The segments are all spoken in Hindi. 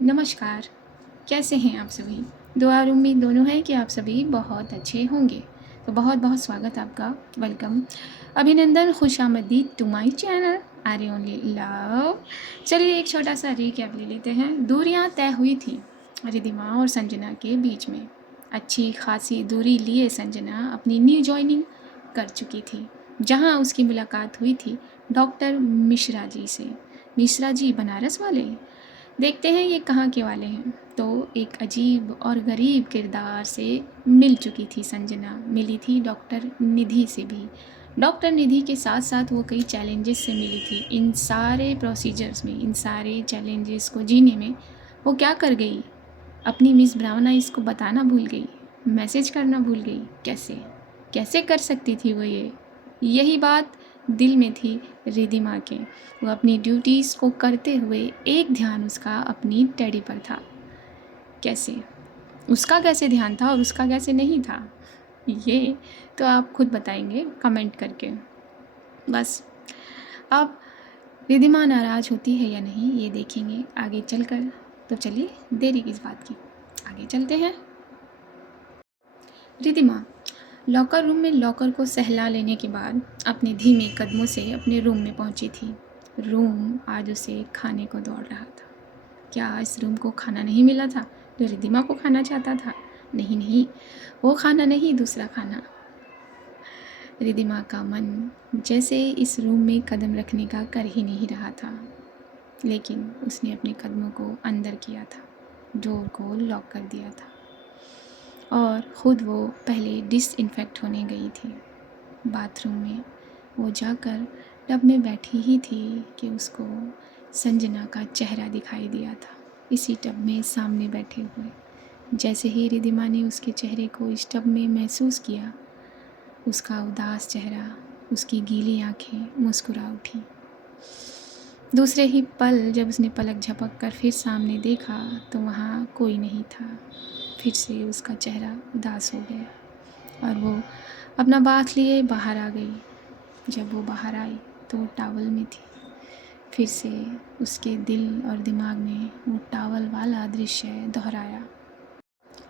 नमस्कार, कैसे हैं आप सभी? दुआ और उम्मीद दोनों है कि आप सभी बहुत अच्छे होंगे। तो बहुत-बहुत स्वागत आपका, वेलकम, अभिनंदन, खुशामदीद to my channel Arya only love. चलिए एक छोटा-सा रिकैप ले लेते हैं। दूरियाँ तय हुई थी रिद्धिमा और संजना के बीच में। अच्छी खासी दूरी लिए संजना अपनी न्यू जॉइनिंग कर चुकी थी, जहाँ उसकी मुलाकात हुई थी डॉक्टर मिश्रा जी से। मिश्रा जी बनारस वाले? देखते हैं ये कहाँ के वाले हैं। तो एक अजीब और गरीब किरदार से मिल चुकी थी संजना, मिली थी डॉक्टर निधि से भी। डॉक्टर निधि के साथ साथ वो कई चैलेंजेस से मिली थी। इन सारे प्रोसीजर्स में, इन सारे चैलेंजेस को जीने में वो क्या कर गई, अपनी मिस ब्राउन को बताना भूल गई, मैसेज करना भूल गई। कैसे कैसे कर सकती थी वो ये? यही बात दिल में थी रिद्धिमा के। वो अपनी ड्यूटीज़ को करते हुए एक ध्यान उसका अपनी टेडी पर था। कैसे उसका कैसे ध्यान था और उसका कैसे नहीं था, ये तो आप खुद बताएंगे कमेंट करके। बस अब रिद्धिमा नाराज़ होती है या नहीं ये देखेंगे आगे चलकर। तो चलिए देरी किस बात की, आगे चलते हैं। रिद्धिमा लॉकर रूम में लॉकर को सहला लेने के बाद अपने धीमे कदमों से अपने रूम में पहुंची थी। रूम आज उसे खाने को दौड़ रहा था। क्या इस रूम को खाना नहीं मिला था जो रिद्धिमा को खाना चाहता था? नहीं नहीं, वो खाना नहीं, दूसरा खाना। रिद्धिमा का मन जैसे इस रूम में कदम रखने का कर ही नहीं रहा था, लेकिन उसने अपने कदमों को अंदर किया था, डोर को लॉक कर दिया था और ख़ुद वो पहले डिसइंफेक्ट होने गई थी बाथरूम में। वो जाकर टब में बैठी ही थी कि उसको संजना का चेहरा दिखाई दिया था, इसी टब में सामने बैठे हुए। जैसे ही रिद्धिमा ने उसके चेहरे को इस टब में महसूस किया, उसका उदास चेहरा, उसकी गीली आंखें मुस्कुरा उठी। दूसरे ही पल जब उसने पलक झपक कर फिर सामने देखा तो वहाँ कोई नहीं था। फिर से उसका चेहरा उदास हो गया और वो अपना बाथ लिए बाहर आ गई। जब वो बाहर आई तो वो टॉवल में थी। फिर से उसके दिल और दिमाग ने वो टॉवल वाला दृश्य दोहराया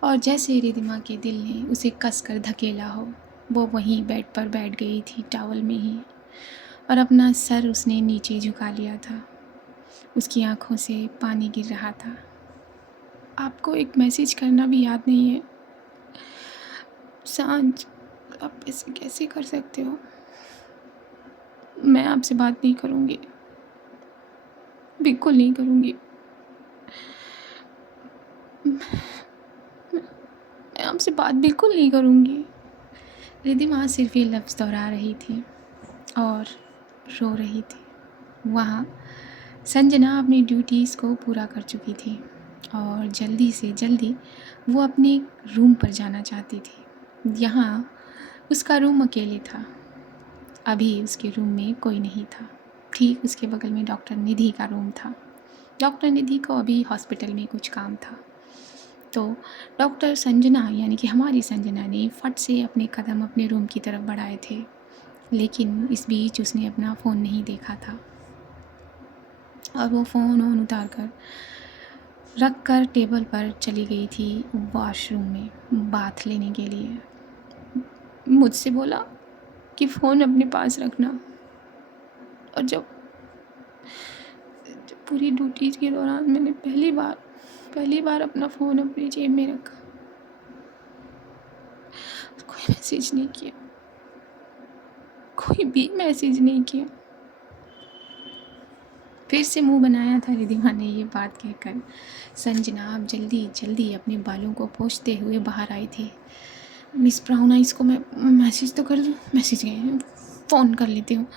और जैसे रिद्धिमा के दिल ने उसे कसकर धकेला हो, वो वहीं बेड पर बैठ गई थी टॉवल में ही, और अपना सर उसने नीचे झुका लिया था। उसकी आंखों से पानी गिर रहा था। आपको एक मैसेज करना भी याद नहीं है? सांझ, आप ऐसे कैसे कर सकते हो? मैं आपसे बात नहीं करूँगी, बिल्कुल नहीं करूँगी। मैं आपसे बात बिल्कुल नहीं करूँगी। रिद्धिमा सिर्फ ये लफ्ज़ दोहरा रही थी और रो रही थी। वहाँ संजना अपनी ड्यूटीज़ को पूरा कर चुकी थी और जल्दी से जल्दी वो अपने रूम पर जाना चाहती थी। यहाँ उसका रूम अकेले था। अभी उसके रूम में कोई नहीं था। ठीक उसके बगल में डॉक्टर निधि का रूम था। डॉक्टर निधि को अभी हॉस्पिटल में कुछ काम था, तो डॉक्टर संजना यानी कि हमारी संजना ने फट से अपने कदम अपने रूम की तरफ बढ़ाए थे, लेकिन इस बीच उसने अपना फ़ोन नहीं देखा था और वो फ़ोन उतार कर रख कर टेबल पर चली गई थी वॉशरूम में बाथ लेने के लिए। मुझसे बोला कि फ़ोन अपने पास रखना, और जब पूरी ड्यूटीज़ के दौरान मैंने पहली बार अपना फ़ोन अपनी जेब में रखा। कोई मैसेज नहीं किया, कोई भी मैसेज नहीं किया। फिर से मुंह बनाया था रिद्धिमा ने ये बात कहकर। संजना अब जल्दी जल्दी अपने बालों को पोंछते हुए बाहर आई थी। मिस ब्राउन आइज़ को मैं मैसेज तो कर दूँ, मैसेज गए, फ़ोन कर लेती हूँ।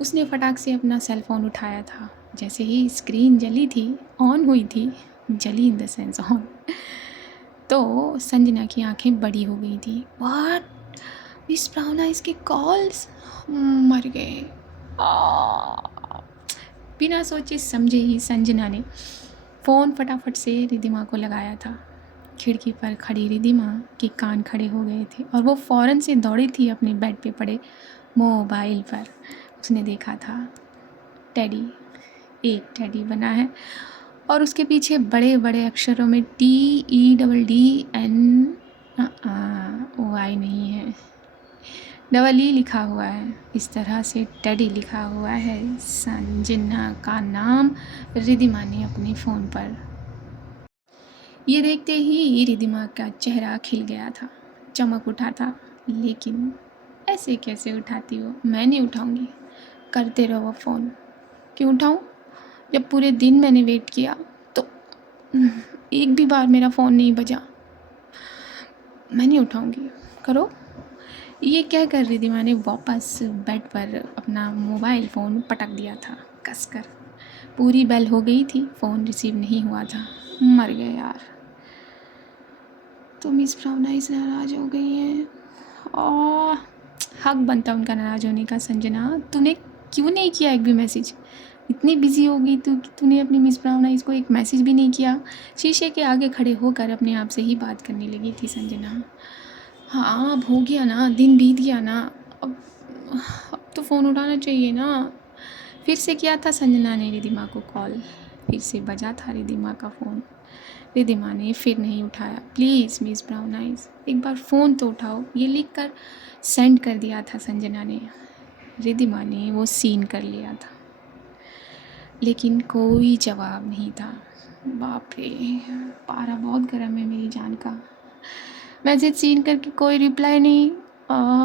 उसने फटाक से अपना सेल फ़ोन उठाया था। जैसे ही स्क्रीन जली थी, ऑन हुई थी, जली इन द सेंस ऑन, तो संजना की आंखें बड़ी हो गई थी। व्हाट, मिस ब्राउन आइज़ के कॉल्स, मर गए। बिना सोचे समझे ही संजना ने फ़ोन फटाफट से रिद्धिमा को लगाया था। खिड़की पर खड़ी रिद्धिमा के कान खड़े हो गए थे और वो फ़ौरन से दौड़ी थी अपने बेड पे पड़े मोबाइल पर। उसने देखा था टेडी, एक टेडी बना है और उसके पीछे बड़े बड़े अक्षरों में TEDDN वाई नहीं है, डबल ई लिखा हुआ है। इस तरह से टेडी लिखा हुआ है संजना का नाम रिधिमा ने अपने फ़ोन पर। ये देखते ही रिधिमा का चेहरा खिल गया था, चमक उठा था। लेकिन ऐसे कैसे उठाती हो? मैं नहीं उठाऊंगी, करते रहो फ़ोन। क्यों उठाऊं? जब पूरे दिन मैंने वेट किया तो एक भी बार मेरा फ़ोन नहीं बजा। मैं नहीं उठाऊंगी, करो। ये कहकर रिधिमा ने वापस बेड पर अपना मोबाइल फ़ोन पटक दिया था कसकर। पूरी बेल हो गई थी, फ़ोन रिसीव नहीं हुआ था। मर गए यार। तो मिस ब्राउनाइज नाराज़ हो गई हैं और हक बनता उनका नाराज़ होने का। संजना, तूने क्यों नहीं किया एक भी मैसेज? इतनी बिजी हो गई तू कि तूने अपनी मिस ब्राउनाइज को एक मैसेज भी नहीं किया। शीशे के आगे खड़े होकर अपने आप से ही बात करने लगी थी संजना। हाँ, अब हो गया ना, दिन बीत गया ना, अब तो फ़ोन उठाना चाहिए ना। फिर से किया था संजना ने रिधिमा को कॉल। फिर से बजा था रिधिमा का फ़ोन। रिधिमा ने फिर नहीं उठाया। प्लीज़ मिस ब्राउन आइज़, एक बार फ़ोन तो उठाओ, ये लिख कर सेंड कर दिया था संजना ने। रिधिमा ने वो सीन कर लिया था, लेकिन कोई जवाब नहीं था। बाप रे, पारा बहुत गर्म है मेरी जान का। मैसेज सीन करके कोई रिप्लाई नहीं।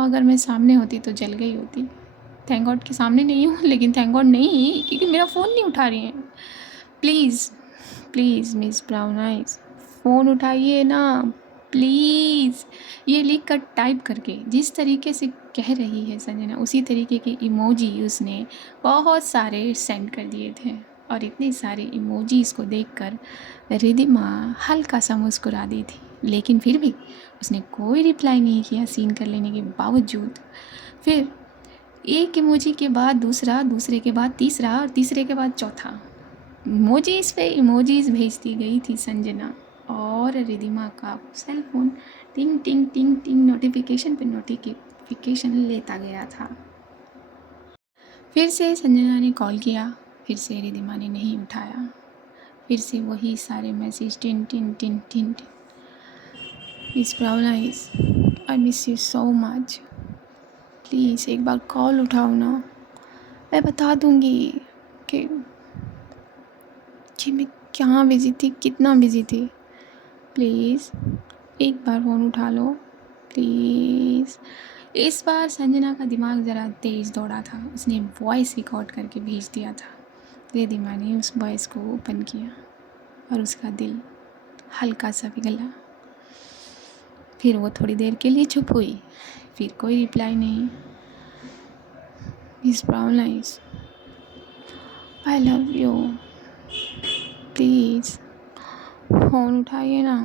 अगर मैं सामने होती तो जल गई होती। थैंक गॉड के सामने नहीं हूँ, लेकिन थैंक गॉड नहीं, क्योंकि मेरा फ़ोन नहीं उठा रही हैं। Please please miss brown eyes, phone उठाइए ना प्लीज़। ये लिख कर टाइप करके जिस तरीके से कह रही है संजना, उसी तरीके के इमोजी उसने बहुत सारे सेंड कर दिए थे। और इतने सारे इमोजीज़ को देखकर रिधिमा हल्का सा मुस्कुरा दी थी, लेकिन फिर भी उसने कोई रिप्लाई नहीं किया सीन कर लेने के बावजूद। फिर एक इमोजी के बाद दूसरा, दूसरे के बाद तीसरा और तीसरे के बाद चौथा इमोजीज़ पे इमोजीज़ भेजती गई थी संजना। और रिधिमा का सेल फोन टिंग टिंग टिंग टिंग नोटिफिकेशन पे नोटिफिकेशन लेता गया था। फिर से संजना ने कॉल किया, फिर से रिधिमा ने नहीं उठाया। फिर से वही सारे message tin tin tin tin tin. Miss brown eyes, I miss you so much, please एक बार कॉल उठाओ ना। मैं बता दूँगी कि मैं कहाँ बिज़ी थी, कितना बिज़ी थी। प्लीज़ एक बार फ़ोन उठा लो प्लीज़। इस बार संजना का दिमाग ज़रा तेज़ दौड़ा था। उसने वॉइस रिकॉर्ड करके भेज दिया था। रिधिमा ने उस वॉइस को ओपन किया और उसका दिल हल्का सा पिघला। फिर वो थोड़ी देर के लिए चुप हुई, फिर कोई रिप्लाई नहीं। Miss brown eyes, I love you, please phone उठाइए ना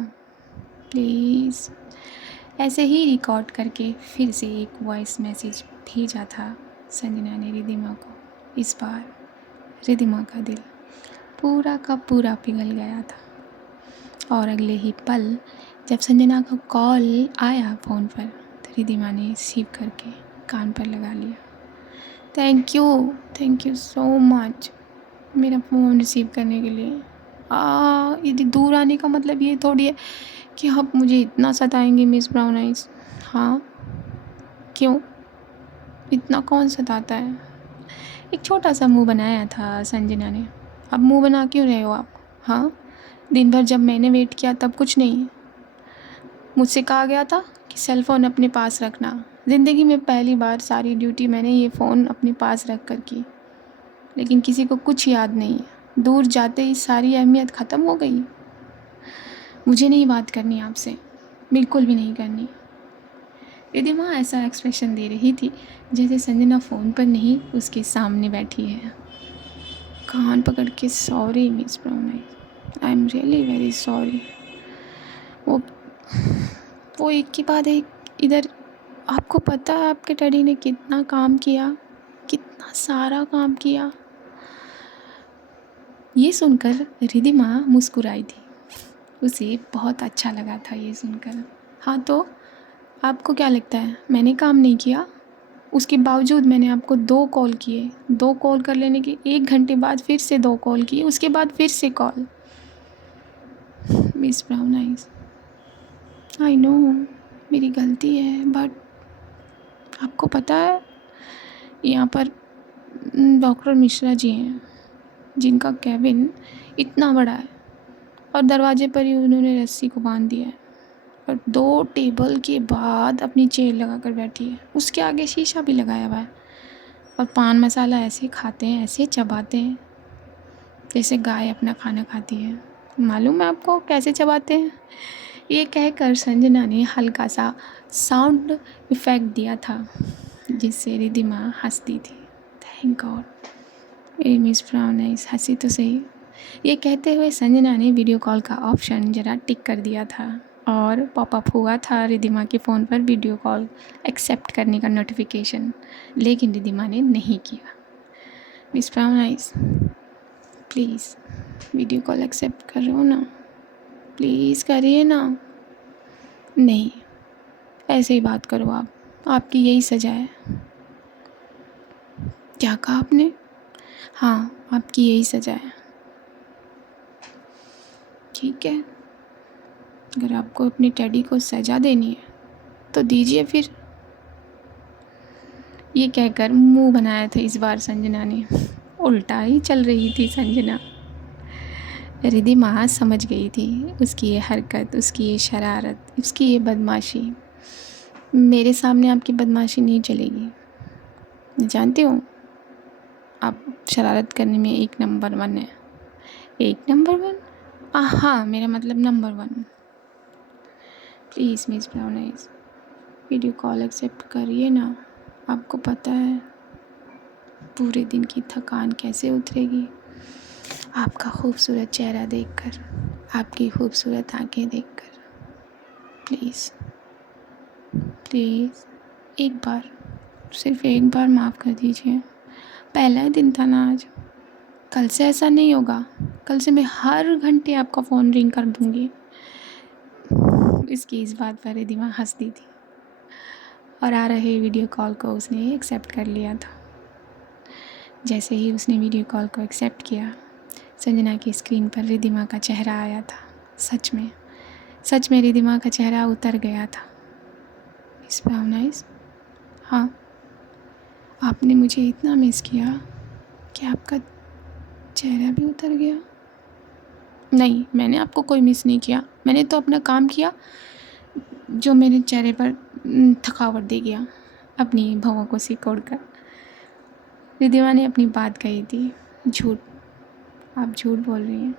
प्लीज़। ऐसे ही रिकॉर्ड करके फिर से एक वॉइस मैसेज भेजा था संजना ने रिधिमा को। इस बार रिधिमा का दिल पूरा का पूरा पिघल गया था। और अगले ही पल जब संजना का कॉल आया फ़ोन पर, तो रिधिमा ने रिसीव करके कान पर लगा लिया। थैंक यू सो मच मेरा फ़ोन रिसीव करने के लिए। यदि दूर आने का मतलब ये थोड़ी है कि आप मुझे इतना सताएंगे मिस ब्राउन आइज़। हाँ, क्यों? इतना कौन सताता है? एक छोटा सा मुंह बनाया था संजना ने। अब मुंह बना क्यों रहे हो आप? हाँ, दिन भर जब मैंने वेट किया तब कुछ नहीं। मुझसे कहा गया था कि सेल फ़ोन अपने पास रखना। ज़िंदगी में पहली बार सारी ड्यूटी मैंने ये फ़ोन अपने पास रख कर की, लेकिन किसी को कुछ याद नहीं। दूर जाते ही सारी अहमियत ख़त्म हो गई। मुझे नहीं बात करनी आपसे, बिल्कुल भी नहीं करनी। रिधिमा ऐसा एक्सप्रेशन दे रही थी जैसे संजना फ़ोन पर नहीं उसके सामने बैठी है। कान पकड़ के sorry miss brown eyes, I am really very sorry. वो एक के बाद एक इधर। आपको पता है आपके डैडी ने कितना काम किया, कितना सारा काम किया। ये सुनकर रिधिमा मुस्कुराई थी। उसे बहुत अच्छा लगा था ये सुनकर। हाँ, तो आपको क्या लगता है मैंने काम नहीं किया? उसके बावजूद मैंने आपको 2 कॉल किए, 2 कॉल कर लेने के 1 घंटे बाद फिर से 2 कॉल किए, उसके बाद फिर से call. Miss brown eyes, I know मेरी गलती है, बट आपको पता है यहाँ पर डॉक्टर मिश्रा जी हैं जिनका कैबिन इतना बड़ा है और दरवाजे पर ही उन्होंने रस्सी को बांध दिया है और 2 टेबल के बाद अपनी चेयर लगा कर बैठी है। उसके आगे शीशा भी लगाया हुआ है और पान मसाला ऐसे खाते हैं, ऐसे चबाते हैं जैसे गाय अपना खाना खाती है। मालूम है आपको कैसे चबाते हैं? ये कहकर संजना ने हल्का सा साउंड इफ़ेक्ट दिया था जिससे रिद्धिमा हंसती थी। थैंक गॉड ए मिस ब्राउन आइज हंसी तो सही। ये कहते हुए संजना ने वीडियो कॉल का ऑप्शन ज़रा टिक कर दिया था और पॉपअप हुआ था रिद्धिमा के फ़ोन पर वीडियो कॉल एक्सेप्ट करने का नोटिफिकेशन, लेकिन रिद्धिमा ने नहीं किया। Miss brown eyes please video call accept करो ना, प्लीज़ करिए ना। नहीं, ऐसे ही बात करो आप, आपकी यही सज़ा है। क्या कहा आपने? हाँ, आपकी यही सज़ा है। ठीक है, अगर आपको अपने टैडी को सज़ा देनी है तो दीजिए फिर। ये कहकर मुंह बनाया था इस बार संजना ने। उल्टा ही चल रही थी संजना। रिद्धिमा समझ गई थी उसकी ये हरकत, उसकी ये शरारत, उसकी ये बदमाशी। मेरे सामने आपकी बदमाशी नहीं चलेगी, मैं जानती हूँ आप शरारत करने में 1 नंबर 1 है। 1 नंबर 1? हाँ, मेरा मतलब number 1। Please miss brown eyes video call accept करिए ना। आपको पता है पूरे दिन की थकान कैसे उतरेगी आपका खूबसूरत चेहरा देखकर, आपकी खूबसूरत आंखें देखकर। प्लीज़ प्लीज़ एक बार, सिर्फ एक बार माफ़ कर दीजिए। पहला ही दिन था ना आज, कल से ऐसा नहीं होगा। कल से मैं हर घंटे आपका फ़ोन रिंग कर दूँगी। इसकी इस बात पर रिद्धिमा हंसती थी और आ रहे वीडियो कॉल को उसने एक्सेप्ट कर लिया था। जैसे ही उसने वीडियो कॉल को एक्सेप्ट किया, संजना की स्क्रीन पर रिद्धिमा का चेहरा आया था। सच में रिद्धिमा का चेहरा उतर गया था। मिस ब्राउन आइज, हाँ, आपने मुझे इतना मिस किया कि आपका चेहरा भी उतर गया? नहीं, मैंने आपको कोई मिस नहीं किया। मैंने तो अपना काम किया जो मेरे चेहरे पर थकावट दे गया अपनी भौं को सिकोड़ कर। रिद्धिमा ने अपनी बात कही थी। झूठ, आप झूठ बोल रही हैं,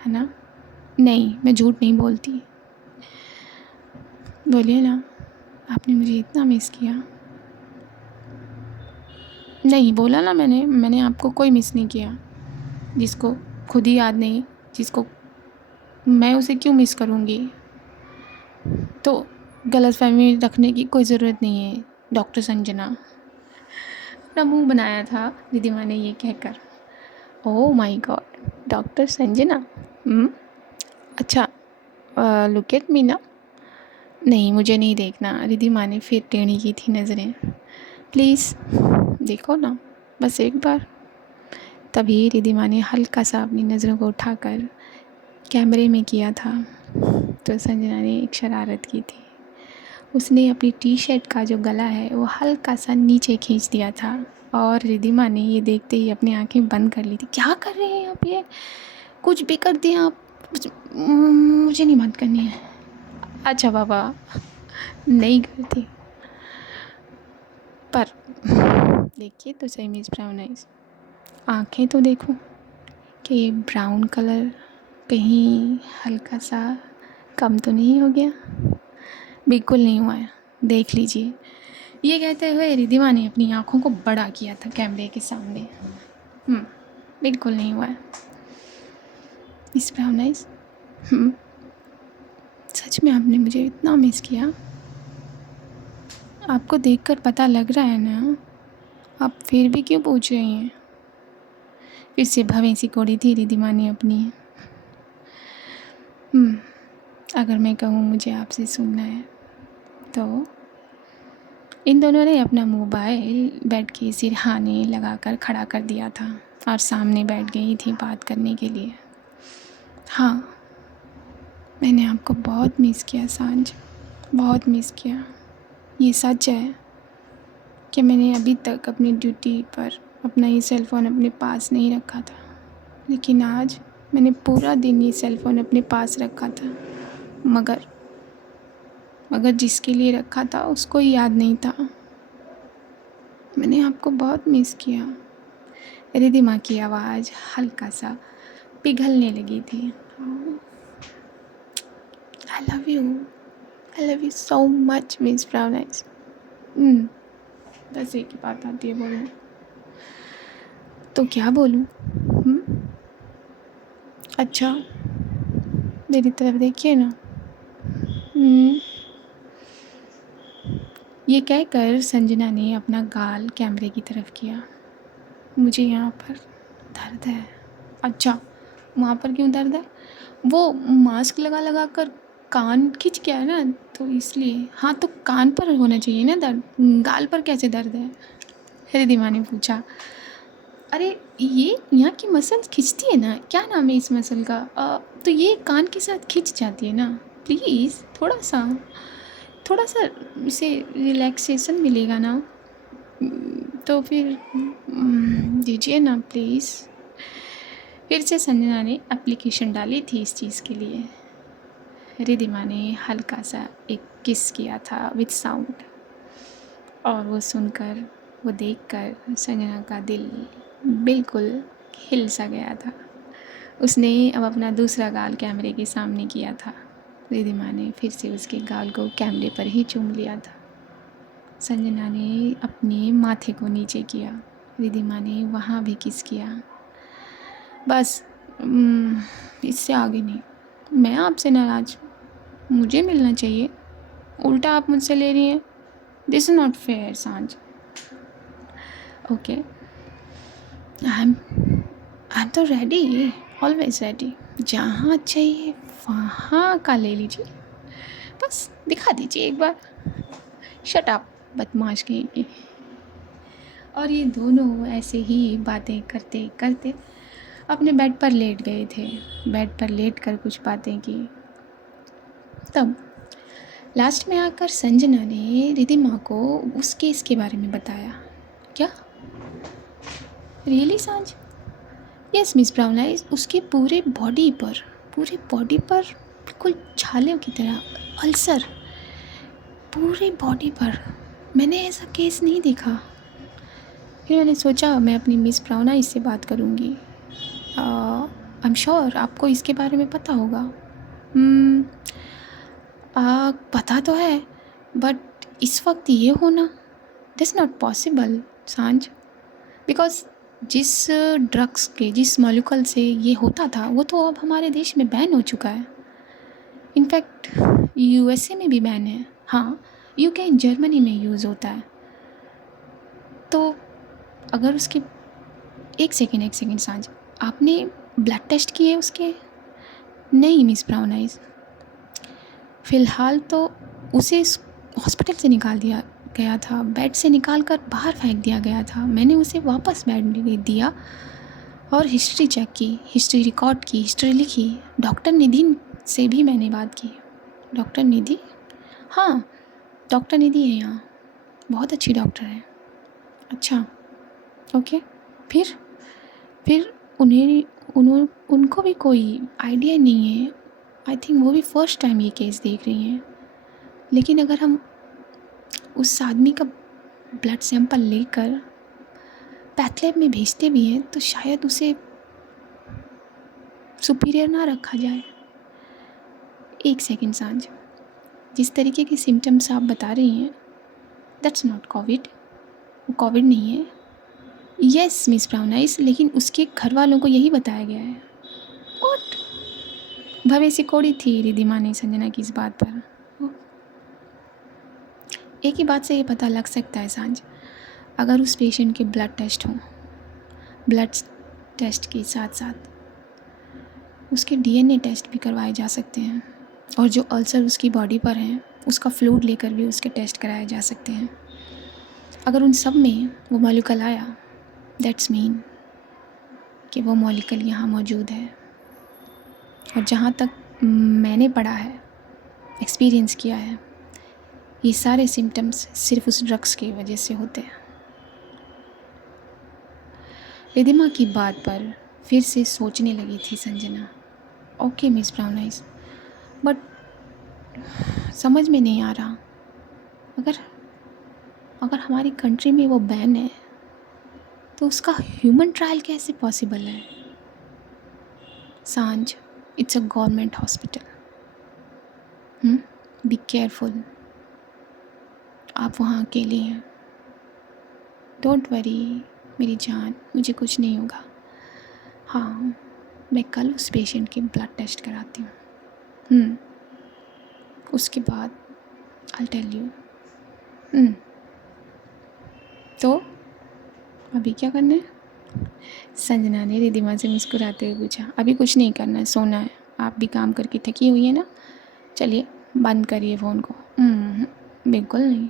है ना? नहीं, मैं झूठ नहीं बोलती। बोलिए ना, आपने मुझे इतना मिस किया। नहीं, बोला ना मैंने आपको कोई मिस नहीं किया। जिसको खुद ही याद नहीं, जिसको मैं उसे क्यों मिस करूँगी? तो गलतफ़हमी रखने की कोई ज़रूरत नहीं है डॉक्टर संजना। अपना मुँह बनाया था रिद्धिमा ने ये कहकर। Oh my God, doctor Sanjana? अच्छा, लुक एट मी ना। नहीं, मुझे नहीं देखना। रिद्धिमा ने फिर टेढ़ी की थी नज़रें। प्लीज़ देखो ना, बस एक बार। तभी रिद्धिमा ने हल्का सा अपनी नज़रों को उठाकर कैमरे में किया था तो संजना ने एक शरारत की थी। उसने अपनी टी शर्ट का जो गला है वो हल्का सा नीचे खींच दिया था और रिद्धिमा ने ये देखते ही अपनी आंखें बंद कर ली थी। क्या कर रहे हैं आप? ये कुछ भी कर दिए आप? मुझे नहीं बात करनी है। अच्छा बाबा, नहीं करती, पर देखिए तो सही मिस ब्राउन आइज, आँखें तो देखो कि ये ब्राउन कलर कहीं हल्का सा कम तो नहीं हो गया? बिल्कुल नहीं हुआ है, देख लीजिए। ये कहते हुए रिद्धिमा ने अपनी आँखों को बड़ा किया था कैमरे के सामने। बिल्कुल नहीं हुआ है मिस ब्राउन आइज। सच में आपने मुझे इतना मिस किया? आपको देखकर पता लग रहा है ना, आप फिर भी क्यों पूछ रही हैं? फिर से भवें सिकोड़ी थी रिद्धिमा ने अपनी। अगर मैं कहूँ मुझे आपसे सुनना है तो। इन दोनों ने अपना मोबाइल बेड के सिरहाने लगाकर खड़ा कर दिया था और सामने बैठ गई थी बात करने के लिए। हाँ, मैंने आपको बहुत मिस किया सांझ, बहुत मिस किया। ये सच है कि मैंने अभी तक अपनी ड्यूटी पर अपना ये सेल फ़ोन अपने पास नहीं रखा था, लेकिन आज मैंने पूरा दिन ये सेल फ़ोन अपने पास रखा था। मगर मगर जिसके लिए रखा था उसको ही याद नहीं था। मैंने आपको बहुत मिस किया। मेरे दिमाग की आवाज़ हल्का सा पिघलने लगी थी। I love you so much miss brown eyes. बस एक ही बात आती है बोलने, तो क्या बोलूँ? अच्छा, मेरी तरफ देखिए ना। ये कहकर संजना ने अपना गाल कैमरे की तरफ किया। मुझे यहाँ पर दर्द है। अच्छा, वहाँ पर क्यों दर्द है? वो मास्क लगा लगा कर कान खिंच गया है ना, तो इसलिए। हाँ, तो कान पर होना चाहिए ना दर्द, गाल पर कैसे दर्द है? रिद्धिमा ने पूछा। अरे ये यहाँ की मसल्स खिंचती है ना, क्या नाम है इस मसल का? तो ये कान के साथ खिंच जाती है ना। प्लीज़ थोड़ा सा इसे रिलैक्सेशन मिलेगा ना, तो फिर दीजिए ना प्लीज़। फिर से संजना ने एप्लीकेशन डाली थी इस चीज़ के लिए। रिद्धिमा ने हल्का सा एक किस किया था विद साउंड, और वो सुनकर, वो देखकर संजना का दिल बिल्कुल हिल सा गया था। उसने अब अपना दूसरा गाल कैमरे के सामने किया था। रिद्धिमा ने फिर से उसके गाल को कैमरे पर ही चूम लिया था। संजना ने अपने माथे को नीचे किया। रिद्धिमा ने वहाँ भी किस किया। बस इससे आगे नहीं। मैं आपसे नाराज़, मुझे मिलना चाहिए, उल्टा आप मुझसे ले रही हैं। दिस इज़ नॉट फेयर सांझ। ओके, आई एम तो रेडी, ऑलवेज रेडी। जहाँ चाहिए वहाँ का ले लीजिए, बस दिखा दीजिए एक बार। शट अप बदमाश कहीं की। और ये दोनों ऐसे ही बातें करते करते अपने बेड पर लेट गए थे। बेड पर लेट कर कुछ बातें की। तब लास्ट में आकर संजना ने रिद्धिमा को उस केस के बारे में बताया। क्या? रियली सांझ? यस मिस ब्राउन आइज, उसके पूरे बॉडी पर बिल्कुल छालों की तरह अल्सर, पूरे बॉडी पर। मैंने ऐसा केस नहीं देखा। फिर मैंने सोचा मैं अपनी मिस ब्राउन आइज से बात करूँगी। आई एम श्योर आपको इसके बारे में पता होगा। पता तो है, बट इस वक्त ये होना दिस नॉट पॉसिबल सांझ, बिकॉज जिस ड्रग्स के, जिस मॉलिक्यूल से ये होता था, वो तो अब हमारे देश में बैन हो चुका है। इनफैक्ट यूएसए में भी बैन है। हाँ, यूके एंड जर्मनी में यूज़ होता है। तो अगर उसके एक सेकेंड सांझ, आपने ब्लड टेस्ट किए उसके? नहीं मिस ब्राउन आइज, फ़िलहाल तो उसे हॉस्पिटल से निकाल दिया गया था, बेड से निकाल कर बाहर फेंक दिया गया था। मैंने उसे वापस बेड में दिया और हिस्ट्री चेक की, हिस्ट्री रिकॉर्ड की, हिस्ट्री लिखी। डॉक्टर निधि से भी मैंने बात की। डॉक्टर निधि? हाँ, डॉक्टर निधि है यहाँ, बहुत अच्छी डॉक्टर है। अच्छा, ओके। फिर उनको भी कोई आइडिया नहीं है। आई थिंक वो भी फर्स्ट टाइम ये केस देख रही हैं। लेकिन अगर हम उस आदमी का ब्लड सैंपल लेकर पैथ लैब में भेजते भी हैं तो शायद उसे सुपीरियर ना रखा जाए। एक सेकेंड सांझ, जिस तरीके के सिम्टम्स आप बता रही हैं, दैट्स नॉट कोविड। वो कोविड नहीं है। यस मिस ब्राउन आइज, लेकिन उसके घर वालों को यही बताया गया है। व्हाट? भवेसी कोड़ी थी रिद्धिमा ने संजना की इस बात पर। एक ही बात से ये पता लग सकता है सांझ, अगर उस पेशेंट के ब्लड टेस्ट हों, ब्लड टेस्ट के साथ साथ उसके डीएनए टेस्ट भी करवाए जा सकते हैं, और जो अल्सर उसकी बॉडी पर हैं उसका फ्लूइड लेकर भी उसके टेस्ट कराए जा सकते हैं। अगर उन सब में वो मॉलिक्यूल आया, दैट्स मीन कि वो मॉलिक्यूल यहाँ मौजूद है। और जहाँ तक मैंने पढ़ा है, एक्सपीरियंस किया है, ये सारे सिम्टम्स सिर्फ उस ड्रग्स की वजह से होते हैं। रिधिमा की बात पर फिर से सोचने लगी थी Sanjana. Okay miss brown eyes, but समझ में नहीं आ रहा, अगर अगर हमारी कंट्री में वो बैन है तो उसका ह्यूमन ट्रायल कैसे पॉसिबल है? सांझ, it's a government hospital, be careful, आप वहाँ अकेले हैं। डोंट वरी मेरी जान, मुझे कुछ नहीं होगा। हाँ, मैं कल उस पेशेंट के ब्लड टेस्ट कराती हूँ, उसके बाद आई टेल यू। तो अभी क्या करना है? संजना ने रिधिमा से मुस्कुराते हुए पूछा। अभी कुछ नहीं करना है, सोना है। आप भी काम करके थकी हुई है ना, चलिए बंद करिए फ़ोन को। बिल्कुल नहीं।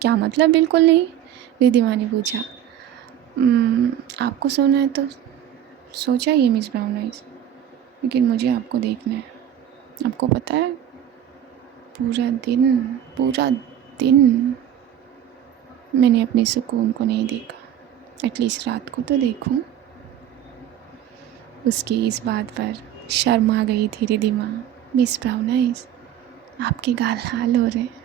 क्या मतलब बिल्कुल नहीं? रिधिमा ने पूछा। आपको सोना है तो सो जाइए मिस ब्राउन आइज, लेकिन मुझे आपको देखना है। आपको पता है, पूरा दिन मैंने अपने सुकून को नहीं देखा। एटलीस्ट रात को तो देखूं। उसकी इस बात पर शर्म आ गई थी रिधिमा। मिस ब्राउन आइज, आपके गाल लाल हो रहे हैं।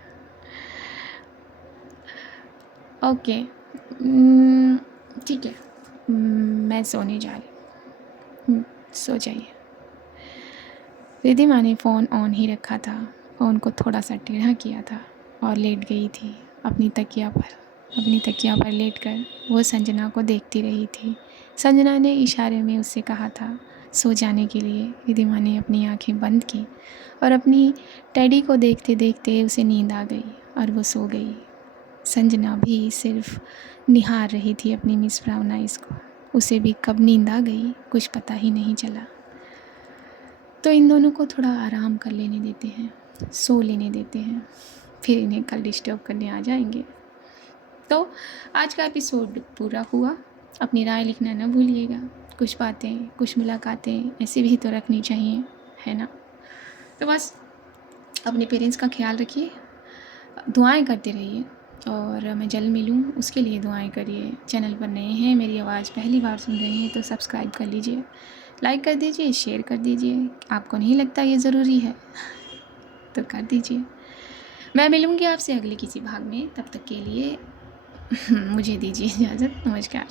ओके, ठीक है, मैं सोने जा रही। सो जाइए। रिधिमा ने फ़ोन ऑन ही रखा था, फ़ोन को थोड़ा सा टेढ़ा किया था और लेट गई थी अपनी तकिया पर लेटकर वो संजना को देखती रही थी। संजना ने इशारे में उससे कहा था सो जाने के लिए। रिधिमा ने अपनी आंखें बंद की और अपनी टेडी को देखते देखते उसे नींद आ गई और वो सो गई। संजना भी सिर्फ निहार रही थी अपनी मिस ब्राउन आइज़ को। उसे भी कब नींद आ गई कुछ पता ही नहीं चला। तो इन दोनों को थोड़ा आराम कर लेने देते हैं, सो लेने देते हैं, फिर इन्हें कल डिस्टर्ब करने आ जाएंगे। तो आज का एपिसोड पूरा हुआ। अपनी राय लिखना ना भूलिएगा। कुछ बातें, कुछ मुलाकातें ऐसी भी तो रखनी चाहिए, है ना? तो बस अपने पेरेंट्स का ख्याल रखिए, दुआएं करते रहिए और मैं जल्द मिलूँ उसके लिए दुआएं करिए। चैनल पर नए हैं, मेरी आवाज़ पहली बार सुन रहे हैं तो सब्सक्राइब कर लीजिए, लाइक कर दीजिए, शेयर कर दीजिए। आपको नहीं लगता ये ज़रूरी है तो कर दीजिए। मैं मिलूँगी आपसे अगले किसी भाग में, तब तक के लिए मुझे दीजिए इजाज़त। नमस्कार।